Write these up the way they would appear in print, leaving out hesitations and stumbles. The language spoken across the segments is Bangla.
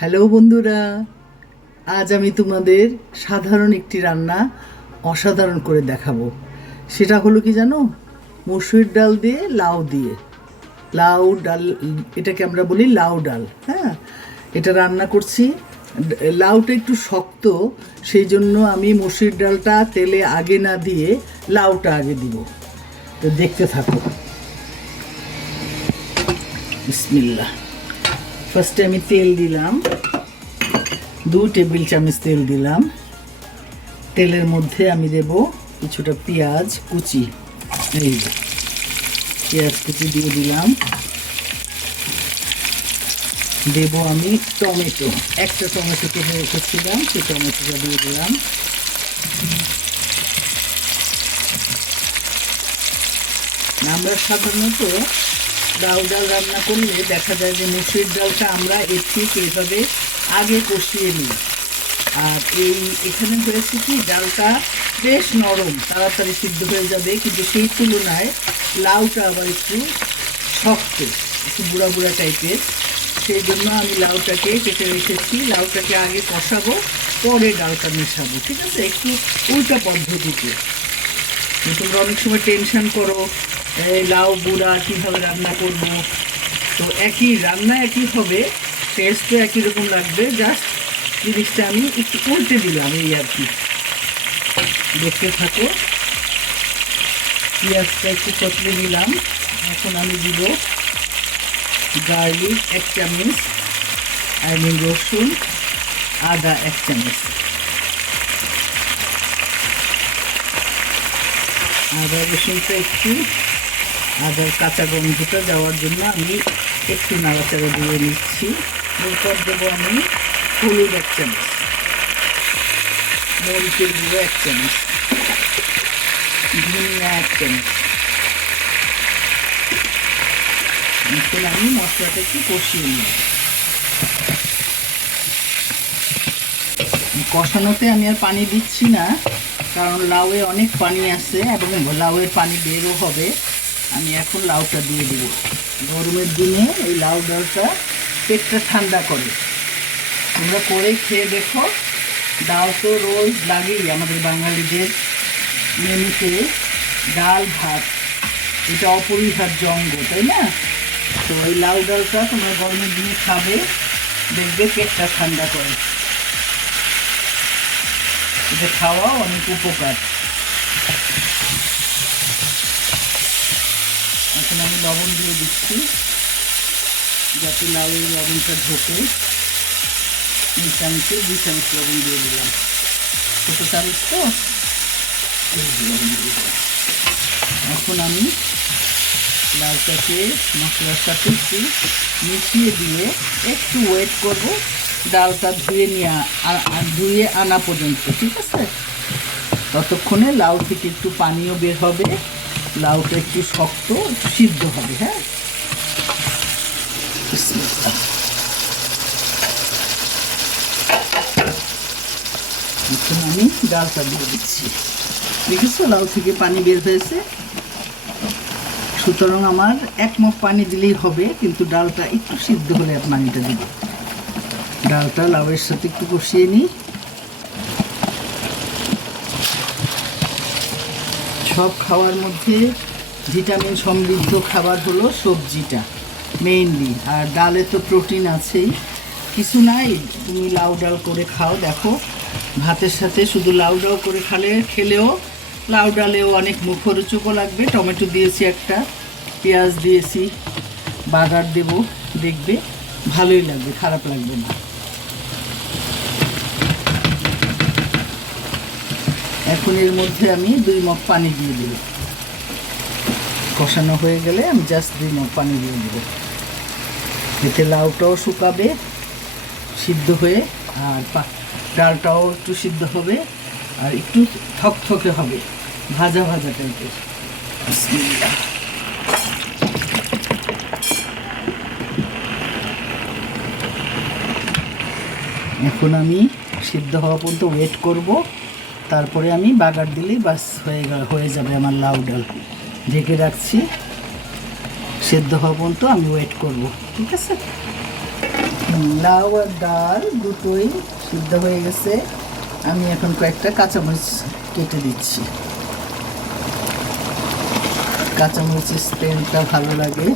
হ্যালো বন্ধুরা, আজ আমি তোমাদের সাধারণ একটি রান্না অসাধারণ করে দেখাবো। সেটা হলো কি জানো? মসুর ডাল দিয়ে লাউ দিয়ে লাউ ডাল, এটাকে আমরা বলি লাউ ডাল। হ্যাঁ, এটা রান্না করছি। লাউটা একটু শক্ত, সেই জন্য আমি মসুর ডালটা তেলে আগে না দিয়ে লাউটা আগে দিব। তো দেখতে থাকো। বিসমিল্লাহ। ফার্স্টে আমি তেল দিলাম, 2 টেবিল চামচ তেল দিলাম। তেলের মধ্যে আমি দেব কিছুটা পেঁয়াজ কুচি। এই যে পেঁয়াজ কুচি দিয়ে দিলাম। দেব আমি টমেটো, একটা টমেটো কেটে রেখেছিলাম, সেই টমেটোটা দিয়ে দিলাম। আমরা সাধারণত লাউ ডাল রান্না করলে দেখা যায় যে মসুর ডালটা আমরা ঠিক এইভাবে আগে কষিয়ে নিই। আর এখানে হয়েছে কি, ডালটা বেশ নরম, তাড়াতাড়ি সিদ্ধ হয়ে যাবে, কিন্তু সেই তুলনায় লাউটা আবার একটু শক্ত, একটু বুড়া বুড়া টাইপের। সেই জন্য আমি লাউটাকে কেটে রেখেছি। লাউটাকে আগে কষাবো, পরে ডালটা মেশাবো। ঠিক আছে, একটু উল্টা পদ্ধতিতে। তোমরা অনেক সময় টেনশন করো লাউ বুড়া কীভাবে রান্না করব। তো একই রান্না একই হবে, টেস্টও একই রকম লাগবে, জাস্ট জিনিসটা আমি একটু উল্টে দিলাম, এই আর কি। দেখতে থাকো। পেঁয়াজটা একটু কচলে দিলাম। এখন আমি দিব গার্লিক 1 চামচ, রসুন আদা 1 চামচ। আদা রসুনটা একটু, আদার কাঁচা গন্ধটা যাওয়ার জন্য আমি একটু নাড়াচাড়া দিয়ে নিচ্ছি। এরপর দেবো আমি হলুদ 1 চামচ, মরিচের গুঁড়ো 1 চামচ, ধনিয়া 1 চামচ। এখন আমি মশলাটা একটু কষিয়ে নিই। কষানোতে আমি আর পানি দিচ্ছি না, কারণ লাউয়ে অনেক পানি আছে এবং লাউয়ের পানি বেরও হবে। আমি এখন লাউটা দিয়ে দেব। গরমের দিনে এই লাউ ডালটা পেটটা ঠান্ডা করে, তোমরা করে খেয়ে দেখো। ডাল তো রোজ লাগেই আমাদের বাঙালিদের মেনুতে, ডাল ভাত এটা অপরিহার্য অঙ্গ, তাই না? তো এই লাউ ডালটা তোমরা গরমের দিনে খাবে, দেখবে পেটটা ঠান্ডা করে। এটা খাওয়া অনেক উপকার। এখন আমি লবণ দিয়ে দিচ্ছি, যাতে লাউয়ের লবণটা ঢোকে। 2 চামচে 2 চামচ লবণ দিয়ে দিলাম, ছোটো চামচ তো, লবণ দিয়ে দিলাম। এখন আমি লাউটাকে মশলার সাথে একটু মিশিয়ে দিয়ে একটু ওয়েট করব, ডালটা ধুয়ে আনা পর্যন্ত। ঠিক আছে, ততক্ষণে লাউ থেকে একটু পানিও বের হবে, লাউটা একটু শক্ত, একটু সিদ্ধ হবে। হ্যাঁ, এখন আমি ডালটা দিয়ে দিচ্ছি। দেখেছো, লাউ থেকে পানি বের হয়েছে। সুতরাং আমার 1 মগ পানি দিলেই হবে, কিন্তু ডালটা একটু সিদ্ধ হলে পানিটা দিব। ডালটা লাউয়ের সাথে একটু কষিয়ে নিই। সব খাওয়ার মধ্যে ভিটামিন সমৃদ্ধ খাবার হলো সবজিটা মেইনলি, আর ডালে তো প্রোটিন আছেই। কিছু নাই, তুমি লাউ ডাল করে খাও, দেখো ভাতের সাথে শুধু লাউ ডাল করে খেলেও লাউ ডালেও অনেক মুখরোচকও লাগবে। টমেটো দিয়েছি একটা, পেঁয়াজ দিয়েছি, বাগার দেব, দেখবে ভালোই লাগবে, খারাপ লাগবে না। এখন এর মধ্যে আমি 2 মগ পানি দিয়ে দেব। কষানো হয়ে গেলে আমি জাস্ট 2 মগ পানি দিয়ে দেব। এতে লাউটাও শুকাবে সিদ্ধ হয়ে, আর ডালটাও একটু সিদ্ধ হবে, আর একটু থকথকে হবে, ভাজা ভাজা টাইপের। এখন আমি সিদ্ধ হওয়া পর্যন্ত ওয়েট করব, তারপরে আমি বাগার দিলেই বাস হয়ে যাবে আমার লাউ ডাল। ঢেকে রাখছি, সিদ্ধ হওয়া পর্যন্ত আমি ওয়েট করব। ঠিক আছে, লাউ আর ডাল দুটোই সিদ্ধ হয়ে গেছে। আমি এখন কয়েকটা কাঁচামরিচ কেটে দিচ্ছি। কাঁচামরিচের স্মেলটা ভালো লাগে,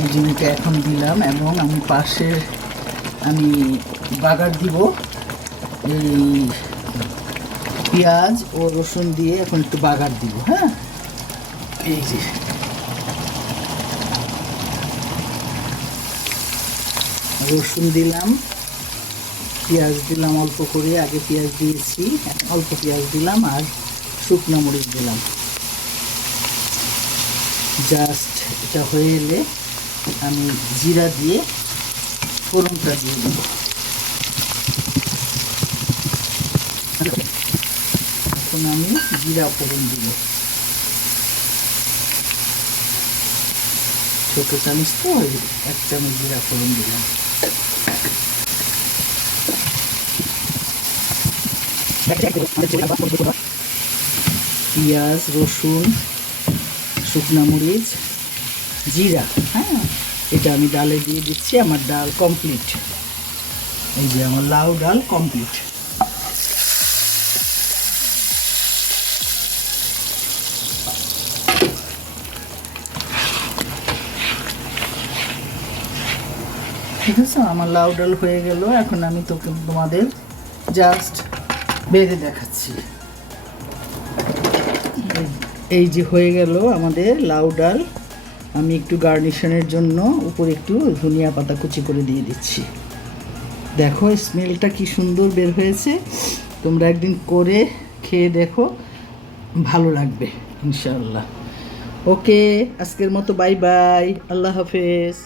এই জন্যটা এখন দিলাম। এবং আমি পাশে বাগার দিব এই পেঁয়াজ ও রসুন দিয়ে, এখন একটু বাগার দিব। হ্যাঁ, এই যে রসুন দিলাম, পেঁয়াজ দিলাম অল্প করে, আগে পেঁয়াজ দিয়েছি, অল্প পেঁয়াজ দিলাম, আর শুকনো মরিচ দিলাম। জাস্ট এটা হয়ে এলে আমি জিরা দিয়ে ফোড়নটা দিয়ে দেব। এখন আমি জিরা ফোড়ন দিব, ছোট চামচ তো 1 চামচ জিরা ফোড়ন দিলাম। পেঁয়াজ, রসুন, শুকনো মরিচ, জিরা, হ্যাঁ, এটা আমি ডালে দিয়ে দিচ্ছি। আমার ডাল কমপ্লিট, এই যে আমার লাউ ডাল কমপ্লিট। ঠিক আছে, আমার লাউ ডাল হয়ে গেল। এখন আমি তোমাদের জাস্ট বেড়ে দেখাচ্ছি। এই যে হয়ে গেল আমাদের লাউ ডাল। আমি একটু গার্নিশনের জন্য উপরে একটু ধনিয়া পাতা কুচি করে দিয়ে দিচ্ছি। দেখো স্মেলটা কি সুন্দর বের হয়েছে। তোমরা একদিন করে খেয়ে দেখো, ভালো লাগবে ইনশাআল্লাহ। ওকে, আজকের মতো বাই বাই, আল্লাহ হাফেজ।